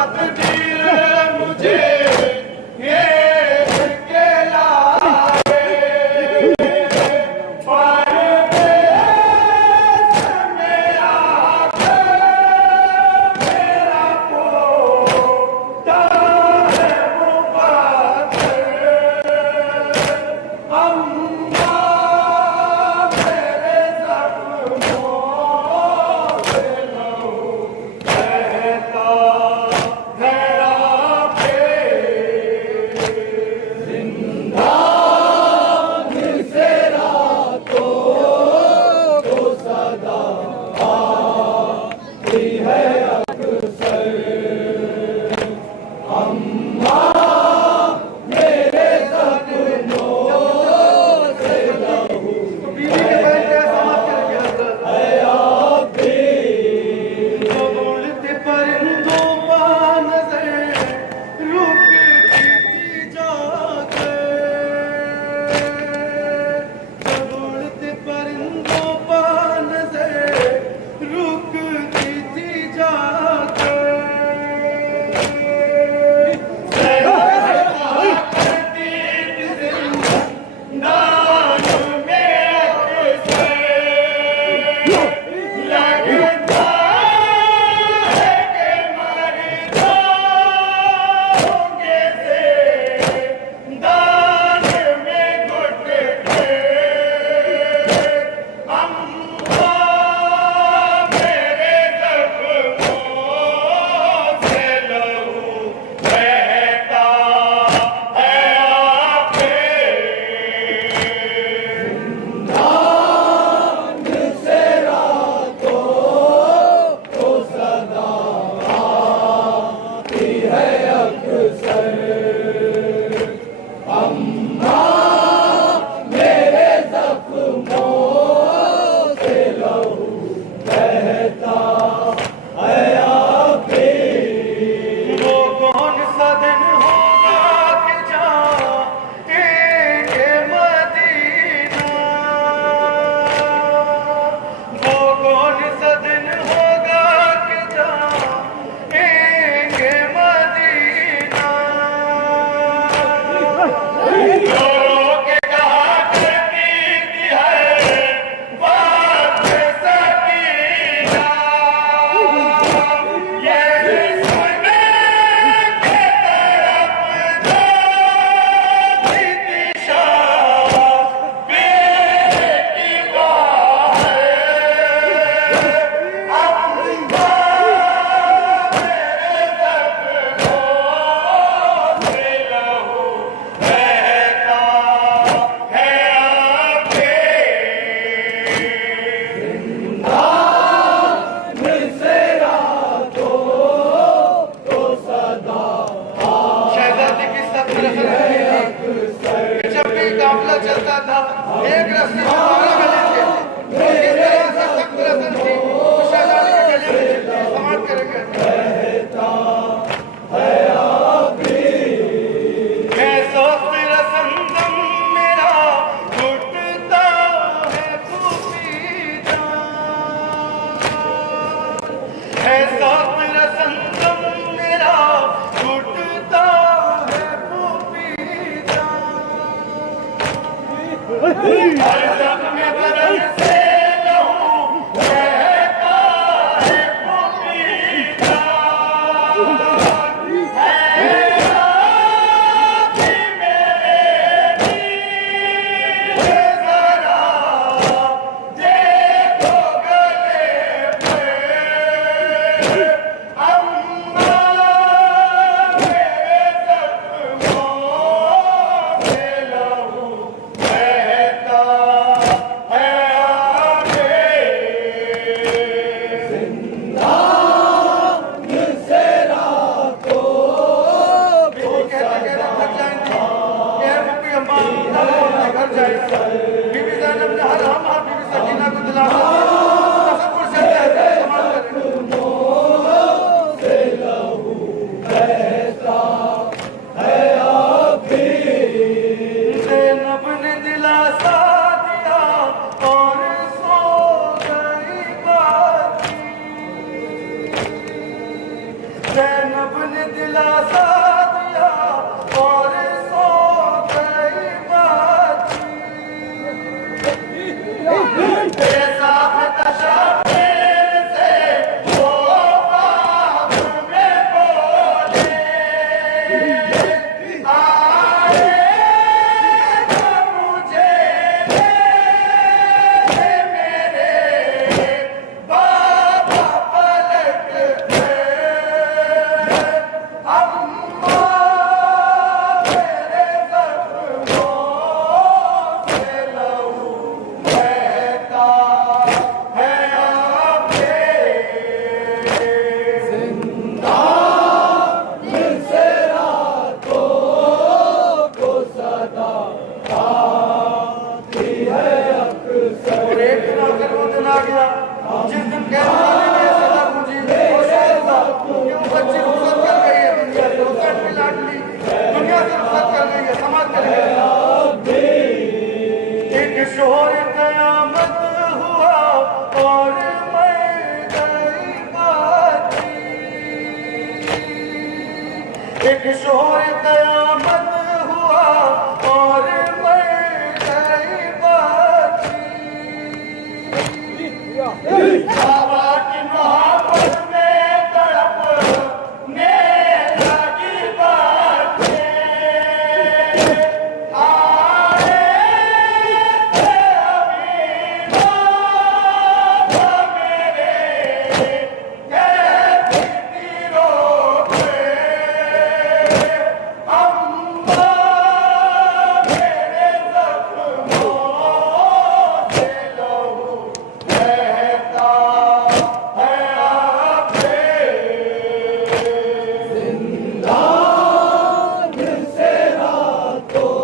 तकदीर मुझे घेर के लाए, परदेश में आकर मेरा पोता है मुक़द्दर। अम्मा मेरे ज़ख्मों से लहू बहता है आपके, जिंदान से रातों को सदा आती है अक्सर। अम्मा मेरे ज़ख्मों से लहू है आपके, उड़ते परिंदों का नजर रुकती थी जाकर, उड़ते परिंदों का नजर रुकती थी जाकर। करती थी जिंदान में अक्सर, लगता है कि मर जाओगे से दान में घुट के। अम्मा मेरे ज़ख्मों से लहू बहता है आपके, जिंदान से रातों को सदा आती है अक्सर। अम्मा मेरे ज़ख्मों से लहू बहता है आपके। वो कौन सा दिन होगा कि जाएंगे मदीना, वो कौन सा दिन होगा कि जाएंगे मदीना। रो के कहा करती थी हर बात सना, एक शोर कयामत हुआ और मर गई बाजी। बाबा की मोहब्बत में तड़पने लगी बातें। आए थे अभी बाबा मेरे, कैसी तीरों पे अम्मा मेरे जख्मों से लहू बहता है आपसे। जिंदान से रातों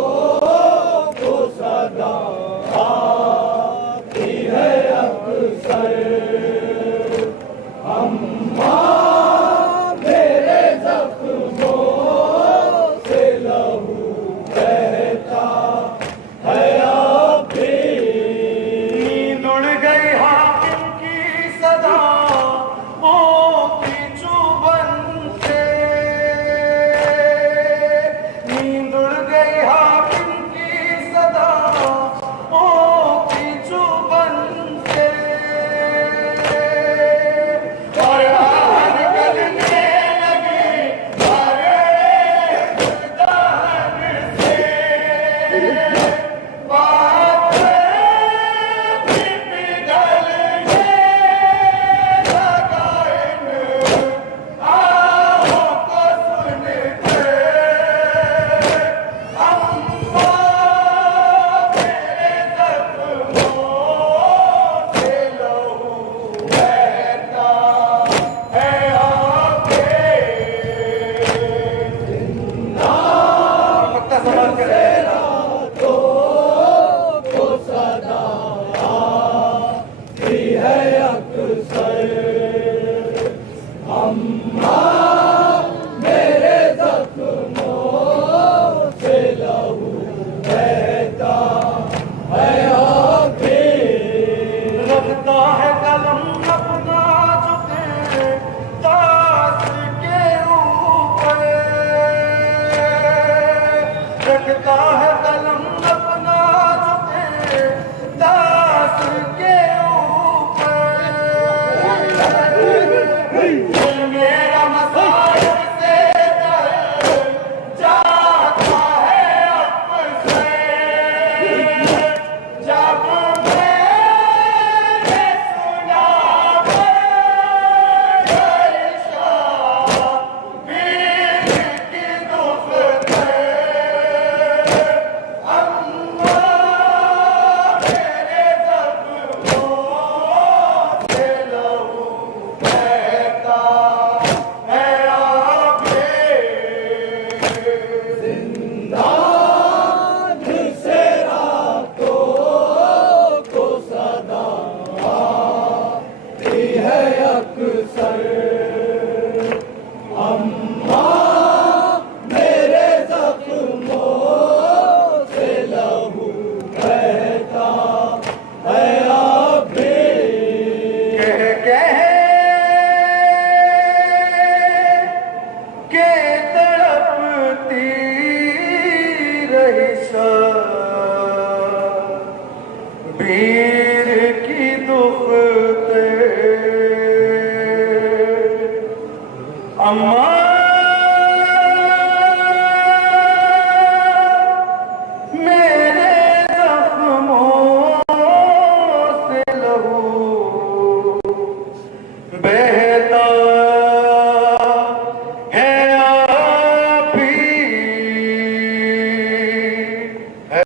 को सदा आती है अक्सर। अम्मा मेरे जख्मों से लहू बहता है अब भी। नींद उड़ गई हाकिम की सदाओं की चुभन से। नींद उड़ गई हाकिम की सदाओं की चुभन से। और आहट गलने लगी हर एक दान से। बातें भी पिघलने लगा इन आहों को सुन के। अम्मा मेरे जख्मों से लहू बहता है आपके। पक्का सवाल करें। को सदा आती है अक्सर। अम्मा मेरे जख्मों से लहू बहता है आपके। रखता है कलम अपना झुके दास के ऊपर। रखता है कलम अपना झुके दास के ऊपर। दिल मेरा मसाइब से डर जाता है अब से। जब मैंने सुना वीर की दुख थे। अम्मा मेरे जख्मों से लहू बहता है आपके। जिंदान से रातों को सदा आती है अक्सर। अम्मा मेरे जख्मों से लहू बहता है अब भी। कह